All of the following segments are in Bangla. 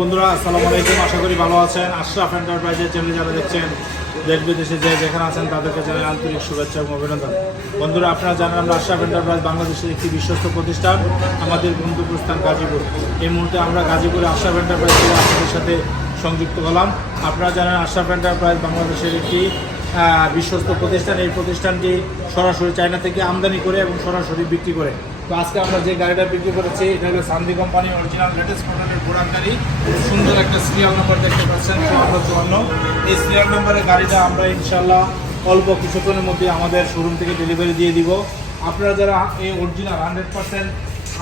বন্ধুরা, আসসালামু আলাইকুম। আশা করি ভালো আছেন। আশরাফ এন্টারপ্রাইজের চ্যানেলে যারা দেখছেন, দেশ বিদেশে যে যেখানে আছেন, তাদেরকে জানাই আন্তরিক শুভেচ্ছা এবং অভিনন্দন। বন্ধুরা, আপনারা জানেন আমরা আশরাফ এন্টারপ্রাইজ বাংলাদেশের একটি বিশ্বস্ত প্রতিষ্ঠান, আমাদের গন্তব্যস্থান গাজীপুর। এই মুহূর্তে আমরা গাজীপুরে আশরাফ এন্টারপ্রাইজ থেকে আপনাদের সাথে সংযুক্ত হলাম। আপনারা জানেন আশরাফ এন্টারপ্রাইজ বাংলাদেশের একটি বিশ্বস্ত প্রতিষ্ঠান। এই প্রতিষ্ঠানটি সরাসরি চায়না থেকে আমদানি করে এবং সরাসরি বিক্রি করে। তো আজকে আমরা যে গাড়িটা বিক্রি করেছি, এটা হলো সান্দি কোম্পানি অরিজিনাল লেটেস্ট মডেলের ঘোড়ার গাড়ি। সুন্দর একটা সিরিয়াল নাম্বার দেখতে পাচ্ছেন, চুয়ান্ন চুয়ান্ন। এই সিরিয়াল নাম্বারের গাড়িটা আমরা ইনশাল্লাহ অল্প কিছুক্ষণের মধ্যে আমাদের শোরুম থেকে ডেলিভারি দিয়ে দিব। আপনারা যারা এই অরিজিনাল হান্ড্রেড পার্সেন্ট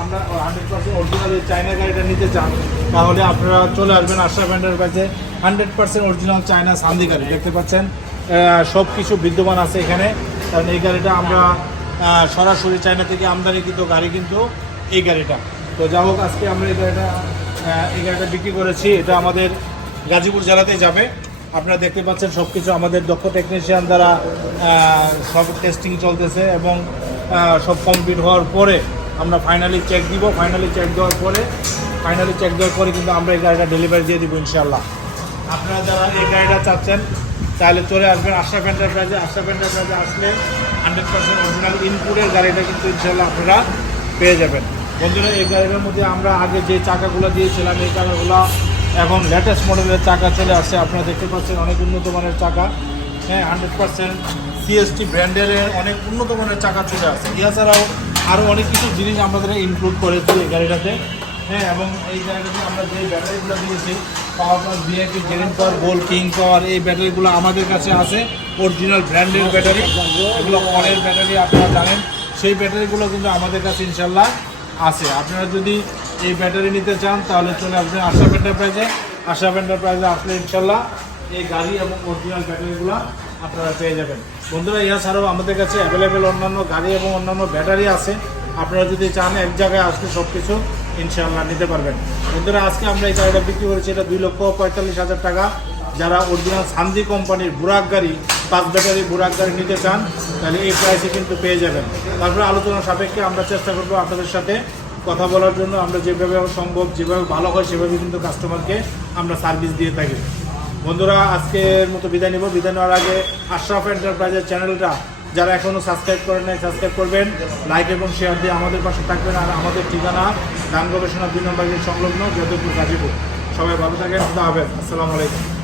আমরা হান্ড্রেড পার্সেন্ট অরিজিনাল এই চায়না গাড়িটা নিতে চান, তাহলে আপনারা চলে আসবেন আশা ব্যান্ডের কাছে। হান্ড্রেড পার্সেন্ট অরিজিনাল চায়না সান্দি গাড়ি, দেখতে পাচ্ছেন। সব কিছু বিদ্যমান আছে এখানে। কারণ এই গাড়িটা আমরা সরাসরি চায়না থেকে আমদানিকৃত গাড়ি কিন্তু এই গাড়িটা। তো যা হোক, আজকে আমরা এই গাড়িটা এই গাড়িটা বিক্রি করেছি। এটা আমাদের গাজীপুর জেলাতেই যাবে। আপনারা দেখতে পাচ্ছেন সব কিছু আমাদের দক্ষ টেকনিশিয়ান দ্বারা সব টেস্টিং চলতেছে এবং সব কমপ্লিট হওয়ার পরে আমরা ফাইনালি চেক দিব। ফাইনালি চেক দেওয়ার পরে ফাইনালি চেক দেওয়ার পরে কিন্তু আমরা এই গাড়িটা ডেলিভারি দিয়ে দিব ইনশাল্লাহ আপনারা যারা এই গাড়িটা চাচ্ছেন, তাহলে চলে আসবেন আশরাফ এন্টারপ্রাইজে আশরাফ এন্টারপ্রাইজে আসলে হান্ড্রেড পার্সেন্ট অরিজিনাল ইনপুটের গাড়িটা কিন্তু ইনশাল্লাহ আপনারা পেয়ে যাবেন। বন্ধুরা, এই গাড়িটার মধ্যে আমরা আগে যে চাকাগুলো দিয়েছিলাম, এই চাকাগুলো এখন লেটেস্ট মডেলের চাকা চলে আসছে। আপনারা দেখতে পাচ্ছেন অনেক উন্নত মানের চাকা। হ্যাঁ হান্ড্রেড পার্সেন্ট সিএসটি ব্র্যান্ডের অনেক উন্নত মানের চাকা চলে আসছে। এছাড়াও আরও অনেক কিছু জিনিস আমাদের ইনক্লুড করেছি এই গাড়িটাতে। হ্যাঁ এবং এই গাড়িটাতে আমরা যে ব্যাটারিগুলো দিয়েছি পাওয়ার প্লাস ভিআইপি জেরিন পাওয়ার গোল কিং পাওয়ার এই ব্যাটারিগুলো আমাদের কাছে আছে। অরিজিনাল ব্র্যান্ডের ব্যাটারি এগুলো পরের ব্যাটারি আপনারা জানেন। সেই ব্যাটারিগুলো কিন্তু আমাদের কাছে ইনশাল্লাহ আছে। আপনারা যদি এই ব্যাটারি নিতে চান, তাহলে চলে আসবেন আশা এন্টারপ্রাইজে আশা এন্টারপ্রাইজে আসলে ইনশাল্লাহ এই গাড়ি এবং অরিজিনাল ব্যাটারিগুলো আপনারা পেয়ে যাবেন। বন্ধুরা, ইহা ছাড়াও আমাদের কাছে অ্যাভেলেবেল অন্যান্য গাড়ি এবং অন্যান্য ব্যাটারি আছে। আপনারা যদি চান, এক জায়গায় আসলে সব কিছু ইনশাল্লাহ নিতে পারবেন। বন্ধুরা, আজকে আমরা এই গাড়িটা বিক্রি করেছি এটা দুই লক্ষ পঁয়তাল্লিশ হাজার টাকা। যারা অরিজিনাল সান্দি কোম্পানির বুরাক গাড়ি, পাঁচ ব্যাটারি বুরাক গাড়ি নিতে চান, তাহলে এই প্রাইসে কিন্তু পেয়ে যাবেন। তারপরে আলোচনা সাপেক্ষে আমরা চেষ্টা করব আপনাদের সাথে কথা বলার জন্য। আমরা যেভাবে সম্ভব, যেভাবে ভালো হয়, সেভাবে কিন্তু কাস্টমারকে আমরা সার্ভিস দিয়ে থাকি। বন্ধুরা, আজকের মতো বিদায় নেব। বিদায় নেওয়ার আগে আশরাফ এন্টারপ্রাইজের চ্যানেলটা যারা এখনও সাবস্ক্রাইব করেন নাই সাবস্ক্রাইব করবেন লাইক এবং শেয়ার দিয়ে আমাদের পাশে থাকবেন আর আমাদের ঠিকানা গান গবেষণা দুই নম্বর সংলগ্ন যাদবপুর গাজীপুর সবাই ভালো থাকেন, খুদা হাফেজ। আসসালামু আলাইকুম।